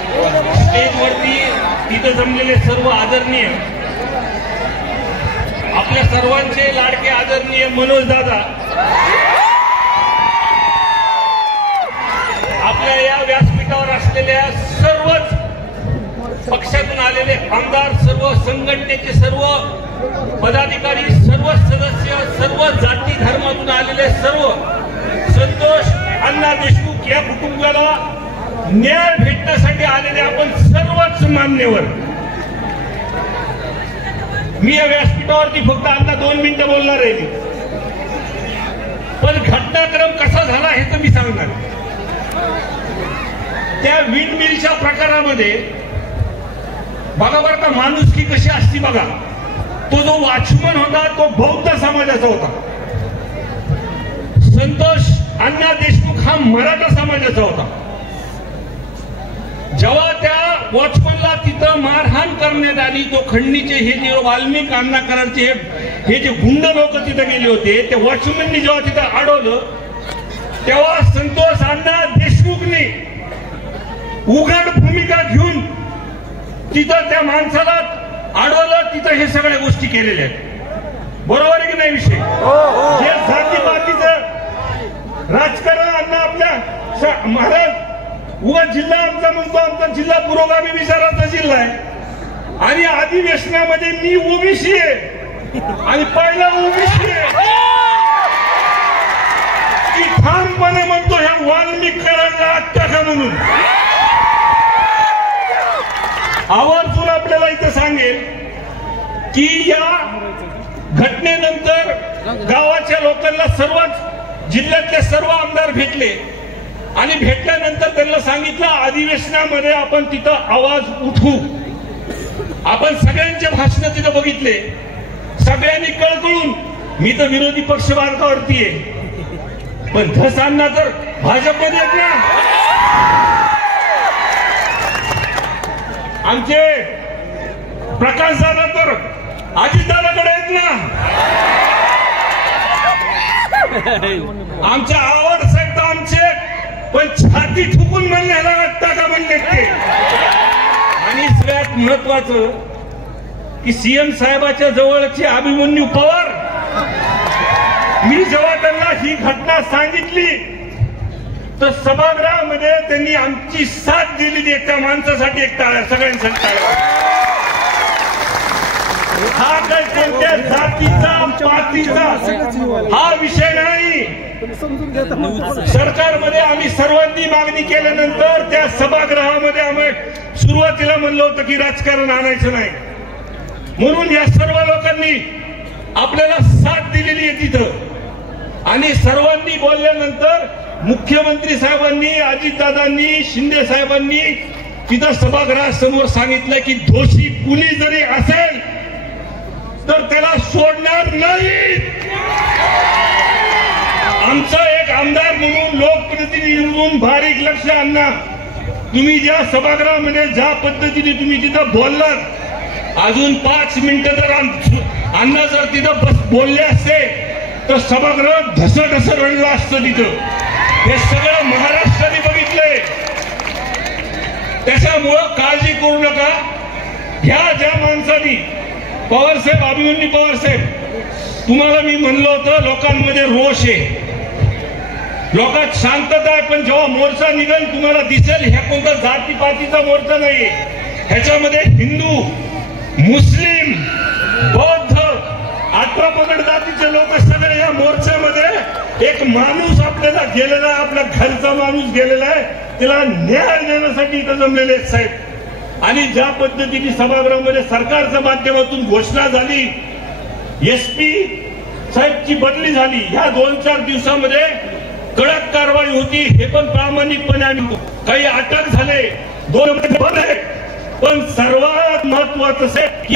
स्टेजवरती तिथे जमलेले सर्व आदरणीय, आपल्या सर्वांचे लाडके आदरणीय मनोज दादा, आपल्या या व्यासपीठावर असलेल्या सर्वच पक्षातून आलेले आमदार, सर्व संघटनेचे सर्व पदाधिकारी, सर्व सदस्य, सर्व जाती धर्मातून आलेले सर्व, संतोष अण्णा देशमुख या कुटुंबाला न्याय भेटण्यासाठी आलेले आपण सर्वच मान्यवर. मी या व्यासपीठावरती फक्त आता 2 मिनिटं बोलणार आहे, पण घटनाक्रम कसा झाला हे तर मी सांगणार. त्या विंडमिलच्या प्रकारामध्ये बघा बरं का माणुसकी कशी असती बघा. तो जो वॉचमन होता तो बौद्ध समाजाचा होता. संतोष अण्णा देशमुख हा मराठा समाजाचा होता. जेव्हा त्या वॉचमनला तिथं मारहाण करण्यात आली, तो खंडणीचे हे जे वाल्मिक अण्णा कराडचे हे जे गुंड लोक तिथे गेले होते, त्या वॉचमननी जेव्हा तिथं अडवलं तेव्हा संतोष अण्णा देशमुखने उघड भूमिका घेऊन तिथं त्या माणसाला अडवलं, तिथं हे सगळ्या गोष्टी केलेल्या आहेत. बरोबर आहे की नाही विषय? हे जातीपातीचं राजकारण अण्णा आपल्या महाराज उगा जिल्हा आमचा म्हणतो, आमचा जिल्हा पुरोगामी विचाराचा जिल्हा आहे आणि अधिवेशनामध्ये मी ओबीसी आहे आणि पहिला ओबीसी आहे की ठामपणे म्हणतो ह्या वाल्मिक कराडला टाका म्हणून. आवर्जून आपल्याला इथं सांगेल की या घटनेनंतर गावाच्या लोकांना सर्वच जिल्ह्यातले सर्व आमदार भेटले आणि भेटल्यानंतर त्यांना सांगितलं अधिवेशनामध्ये आपण तिथं आवाज उठवू. आपण सगळ्यांचे भाषण तिथं बघितले, सगळ्यांनी कळकळून. मी तर विरोधी पक्ष मार्गावरती आहे, पण धस अण्णा तर भाजपमध्ये आहेत ना. आमचे प्रकाश दादा तर अजितदादाकडे आहेत ना. आमच्या आवड साहेब तर आमचे पण छाती ठुकून म्हणण्याला टाका म्हणले ते. आणि सगळ्यात महत्वाचं की सीएम साहेबाच्या जवळचे अभिमन्यू पवार, मी जेव्हा त्यांना ही घटना सांगितली तर सभागृहामध्ये त्यांनी आमची साथ दिलेली. एका माणसासाठी एक टाळ्या, सगळ्यांसाठी टाळ्या. हा काही कोणत्या जातीचा पातीचा हा विषय नाही. सरकारमध्ये आम्ही सर्वांनी मागणी केल्यानंतर त्या सभागृहामध्ये आम्ही सुरुवातीला म्हणलं होतं की राजकारण आणायचं नाही, म्हणून या सर्व लोकांनी आपल्याला साथ दिलेली आहे तिथं. आणि सर्वांनी बोलल्यानंतर मुख्यमंत्री साहेबांनी, अजितदादांनी, शिंदे साहेबांनी तिथं सभागृहासमोर सांगितलं की दोषी कुणी जरी असेल तर त्याला सोडणार नाही. आमचा एक आमदार म्हणून, लोकप्रतिनिधी म्हणून बारीक लक्ष अण्णा, तुम्ही ज्या सभागृहामध्ये ज्या पद्धतीने तुम्ही तिथं बोललात, अजून 5 मिनिटं जर अण्णा जर तिथं बोलले असते तर सभागृह ढसढस रडलं असतं तिथं. हे सगळं महाराष्ट्राने बघितलंय. त्याच्यामुळं काळजी करू नका. ह्या ज्या माणसांनी, पवारसाहेब, अभिमन्यू पवारसाहेब, तुम्हाला मी म्हणलं होतं लोकांमध्ये रोष आहे, लोकात शांतता आहे, पण जेव्हा मोर्चा निघेल तुम्हाला दिसेल ह्या कोणता जातीपातीचा मोर्चा नाही. ह्याच्यामध्ये हिंदू, मुस्लिम, बौद्ध, 18 पगड जातीचे लोक सगळे या मोर्चामध्ये एक माणूस आपल्याला गेलेला, आपल्या घरचा माणूस गेलेला आहे, त्याला न्याय देण्यासाठी इथं जमलेले आहेत साहेब. आणि ज्या पद्धतीने सभागृहामध्ये सरकारच्या माध्यमातून घोषणा झाली, एसपी साहेबची बदली झाली, ह्या 2-4 दिवसामध्ये कडक कारवाई होती, हे पण प्रामाणिकपणे आम्ही, काही अटक झाले, 2 बंद आहेत, पण सर्वात महत्वाचं की